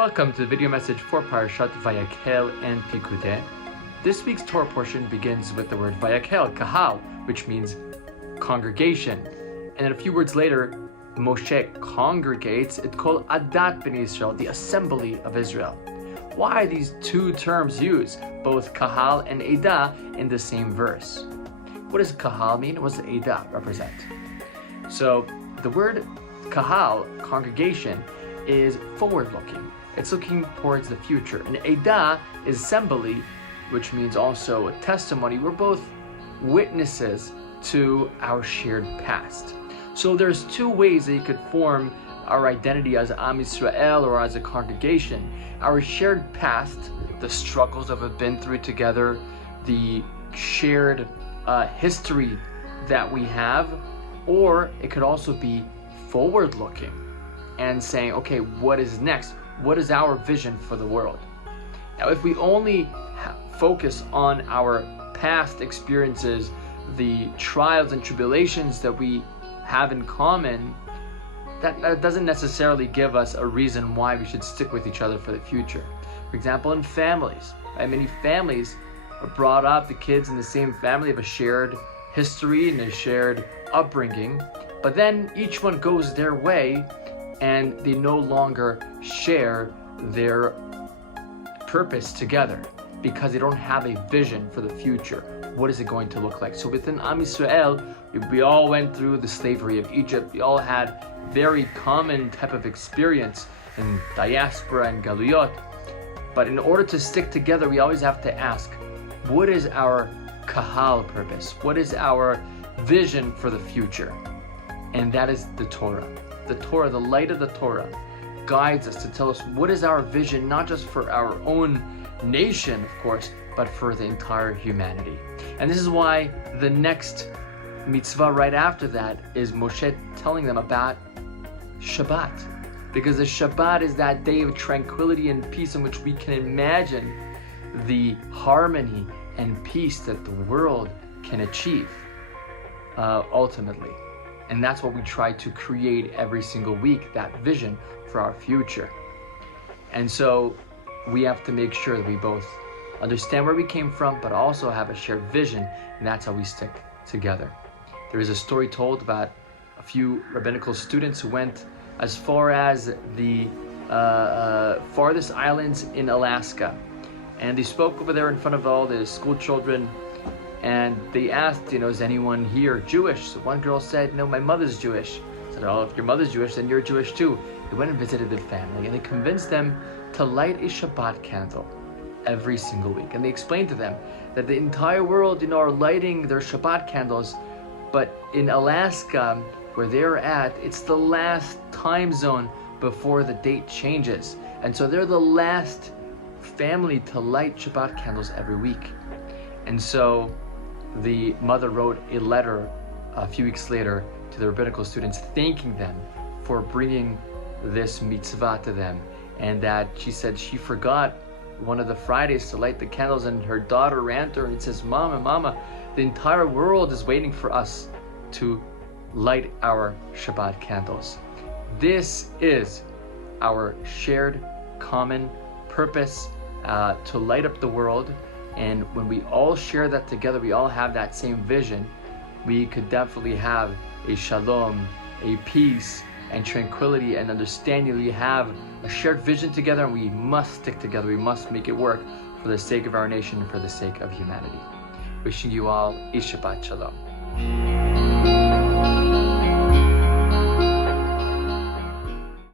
Welcome to the video message for Parashat Vayakhel and Pekudei. This week's Torah portion begins with the word Vayakhel, kahal, which means congregation. And then a few words later, Moshe congregates it called Adat B'nai Israel, the assembly of Israel. Why are these two terms used, both kahal and Edah, in the same verse? What does kahal mean? What does Edah represent? So the word kahal, congregation, is forward-looking. It's looking towards the future. And Edah is assembly, which means also a testimony. We're both witnesses to our shared past. So there's two ways that you could form our identity as Am Yisrael or as a congregation. Our shared past, the struggles that we've been through together, the shared history that we have, or it could also be forward-looking and saying, okay, what is next? What is our vision for the world? Now, if we only focus on our past experiences, the trials and tribulations that we have in common, that doesn't necessarily give us a reason why we should stick with each other for the future. For example, in families, right? Many families are brought up, the kids in the same family have a shared history and a shared upbringing, but then each one goes their way and they no longer share their purpose together because they don't have a vision for the future. What is it going to look like? So within Am Yisrael, we all went through the slavery of Egypt. We all had very common type of experience in diaspora and galuyot. But in order to stick together, we always have to ask, what is our kahal purpose? What is our vision for the future? And that is the Torah. The Torah, the light of the Torah, guides us to tell us what is our vision, not just for our own nation, of course, but for the entire humanity. And this is why the next mitzvah right after that is Moshe telling them about Shabbat. Because the Shabbat is that day of tranquility and peace in which we can imagine the harmony and peace that the world can achieve ultimately. And that's what we try to create every single week, that vision for our future. And so we have to make sure that we both understand where we came from, but also have a shared vision, and that's how we stick together. There is a story told about a few rabbinical students who went as far as the farthest islands in Alaska. And they spoke over there in front of all the school children, and they asked, is anyone here Jewish? So one girl said, no, my mother's Jewish. I said, oh, if your mother's Jewish, then you're Jewish too. They went and visited the family, and they convinced them to light a Shabbat candle every single week. And they explained to them that the entire world, are lighting their Shabbat candles, but in Alaska, where they're at, it's the last time zone before the date changes. And so they're the last family to light Shabbat candles every week. And so the mother wrote a letter a few weeks later to the rabbinical students thanking them for bringing this mitzvah to them, and that she said she forgot one of the Fridays to light the candles, and her daughter ran to her and says, Mama, the entire world is waiting for us to light our Shabbat candles. This is our shared common purpose to light up the world. And when we all share that together, we all have that same vision, we could definitely have a shalom, a peace and tranquility and understanding. We have a shared vision together, and we must stick together. We must make it work for the sake of our nation and for the sake of humanity. Wishing you all a Shabbat Shalom.